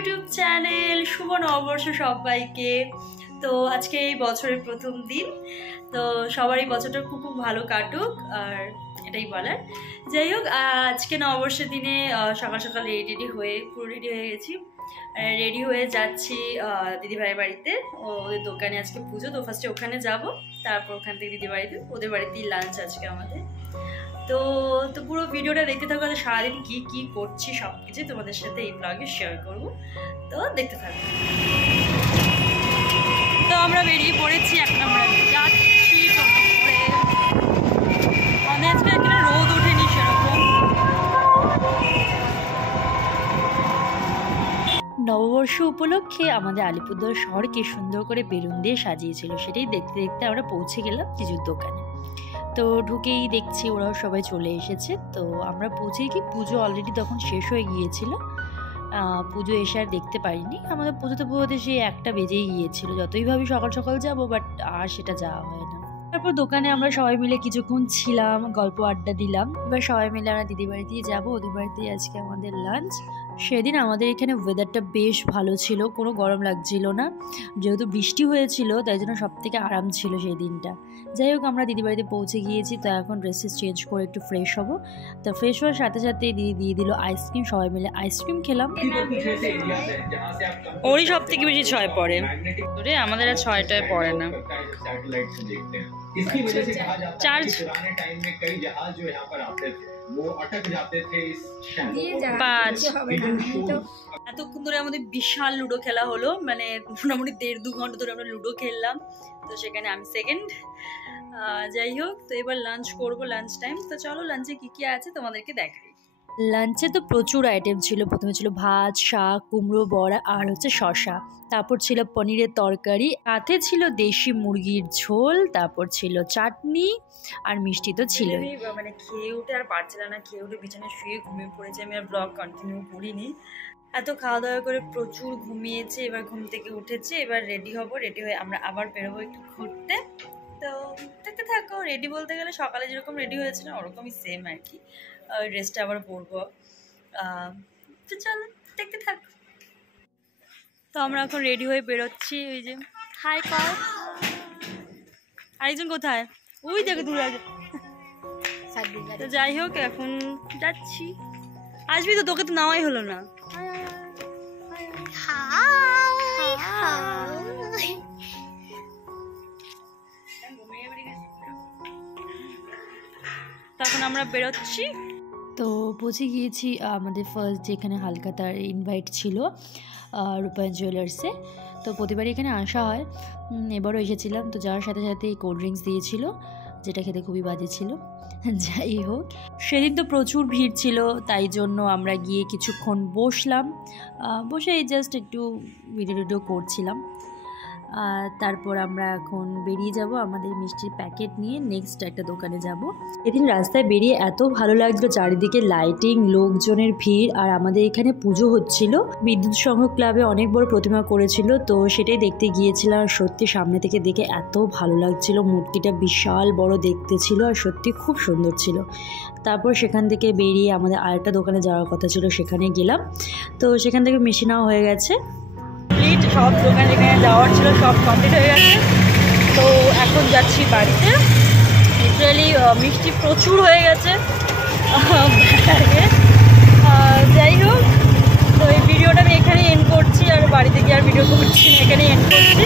YouTube channel শুভ নববর্ষ সবাইকে। তো আজকে এই বছরের প্রথম দিন, তো সবারই বছরটা খুব খুব ভালো কাটুক আর এটাই বলার। যাই হোক, আজকে নববর্ষের দিনে সকাল সকাল পুরো রেডি হয়ে গেছি। রেডি হয়ে যাচ্ছি দিদিভাইয়ের বাড়িতে, ওদের দোকানে আজকে পুজো। তো ফার্স্টে ওখানে যাব, তারপর ওখান থেকে দিদি বাড়িতে, ওদের বাড়িতেই লাঞ্চ আজকে আমাদের। তো পুরো ভিডিওটা দেখতে থাকো, সারাদিন কি কি করছি সব কিছু তোমাদের সাথে এই ব্লগে শেয়ার করবো, তো দেখতে থাকো। তো আমরা বেরিয়ে পড়েছি, এখন আমরা যাচ্ছি টোটো করে। মানে আজকে এখানে রোদ ওঠেনি সেরকম। নববর্ষ উপলক্ষে আমাদের আলিপুরদুয়ার শহরকে সুন্দর করে বেলুন দিয়ে সাজিয়েছিল, সেটাই দেখতে দেখতে আমরা পৌঁছে গেলাম কিছুর দোকানে। তো ঢুকেই দেখছি ওরাও সবাই চলে এসেছে। তো আমরা পৌঁছে কি পুজো অলরেডি তখন শেষ হয়ে গিয়েছিল, পুজো এসে আর দেখতে পারিনি। আমাদের পুজোতে সেই 1টা বেজেই গিয়েছিল, যতই ভাবি সকাল সকাল যাবো, বাট আর সেটা যাওয়া হয় না। তারপর দোকানে আমরা সবাই মিলে কিছুক্ষণ ছিলাম, গল্প আড্ডা দিলাম। এবার সবাই মিলে আমরা দিদি বাড়িতেই যাবো, ওদের বাড়িতেই আজকে আমাদের লাঞ্চ। সেদিন আমাদের এখানে ওয়েদারটা বেশ ভালো ছিল, কোনো গরম লাগছিল না, যেহেতু বৃষ্টি হয়েছিল তাই জন্য সব থেকে আরাম ছিল সেই দিনটা। যাই হোক, আমরা দিদি বাড়িতে পৌঁছে গিয়েছি। তো এখন ড্রেসেস চেঞ্জ করে একটু ফ্রেশ হবো। তো ফ্রেশ হওয়ার সাথে সাথে দিদি দিয়ে দিল আইসক্রিম, সবাই মিলে আইসক্রিম খেলাম। ওরই সব থেকে বেশি 6 পড়ে, আমাদের আর 6টায় পড়ে না। চার্জ এতক্ষণ ধরে আমাদের বিশাল লুডো খেলা হলো, মানে মোটামুটি 1.5-2 ঘন্টা ধরে আমরা লুডো খেললাম। তো সেখানে আমি সেকেন্ড। যাই হোক, তো এবার লাঞ্চ করবো, লাঞ্চ টাইম। তো চলো লাঞ্চে কি কি আছে তোমাদেরকে দেখাই। লাঞ্চে তো প্রচুর আইটেম ছিল। প্রথমে ছিল ভাত, শাক, কুমড়ো বড়া আর শশা। তারপর ছিল পনিরের তরকারি, সাথে ছিল দেশি মুরগির ঝোল, তারপর ছিল চাটনি আর মিষ্টি তো ছিল। মানে খেয়ে উঠে আর পারছিলাম না, খেয়ে উঠে বিছানায় শুয়ে ঘুমিয়ে পড়েছি। আমি আর ব্লগ কন্টিনিউ করিনি, এত খাওয়া দাওয়া করে প্রচুর ঘুমিয়েছে। এবার ঘুম থেকে উঠেছে, এবার রেডি হব। রেডি হয়ে আমরা আবার বেরোবো একটু ঘুরতে। তো দেখতে থাকো। রেডি বলতে গেলে সকালে যেরকম রেডি হয়েছিল ওরকমই সেম আর কি, ওই ড্রেসটা আবার পরবো। তো চলো দেখতে থাকো। তো আমরা এখন রেডি হয়ে বেরোচ্ছি। ওই যে হাই কর, আরেকজন কোথায়? ওই দেখে দূরে আছে। তো যাই হোক, এখন যাচ্ছি। আসবি তো, তোকে তো নেওয়াই হলো না। তখন আমরা বেরোচ্ছি। তো পৌঁছে গিয়েছি আমাদের ফার্স্ট যেখানে হালকাতার ইনভাইট ছিল, রূপায়ণ জুয়েলার্সে। তো প্রতিবারই এখানে আসা হয়, এবারও এসেছিলাম। তো যাওয়ার সাথে সাথে কোল্ড ড্রিঙ্কস দিয়েছিল, যেটা খেতে খুবই বাজে ছিল। যাই হোক, সেদিন তো প্রচুর ভিড় ছিল, তাই জন্য আমরা গিয়ে কিছুক্ষণ বসলাম। বসে জাস্ট একটু ভিডিও করছিলাম। তারপর আমরা এখন বেরিয়ে যাব আমাদের মিষ্টির প্যাকেট নিয়ে, নেক্সট একটা দোকানে যাব। এদিন রাস্তায় বেরিয়ে এত ভালো লাগছিল, চারিদিকে লাইটিং, লোকজনের ভিড়, আর আমাদের এখানে পুজো হচ্ছিল। বিদ্যুৎ সংঘ ক্লাবে অনেক বড় প্রতিমা করেছিল, তো সেটাই দেখতে গিয়েছিলাম। সত্যি সামনে থেকে দেখে এত ভালো লাগছিল, মূর্তিটা বিশাল বড় দেখতে ছিল আর সত্যি খুব সুন্দর ছিল। তারপর সেখান থেকে বেরিয়ে আমাদের আরেকটা দোকানে যাওয়ার কথা ছিল, সেখানে গেলাম। তো সেখান থেকে মিষ্টি নেওয়া হয়ে গেছে। সব দোকান যেখানে যাওয়ার ছিল সব কমপ্লিট হয়ে গেছে। তো এখন যাচ্ছি বাড়িতে। লিটারালি মিষ্টি প্রচুর হয়ে গেছে ব্যাগে। যাই হোক, তো এই ভিডিওটা আমি এখানেই এন্ড করছি, আর বাড়িতে গিয়ে আর ভিডিও করছি না, এখানেই এন্ড করছি।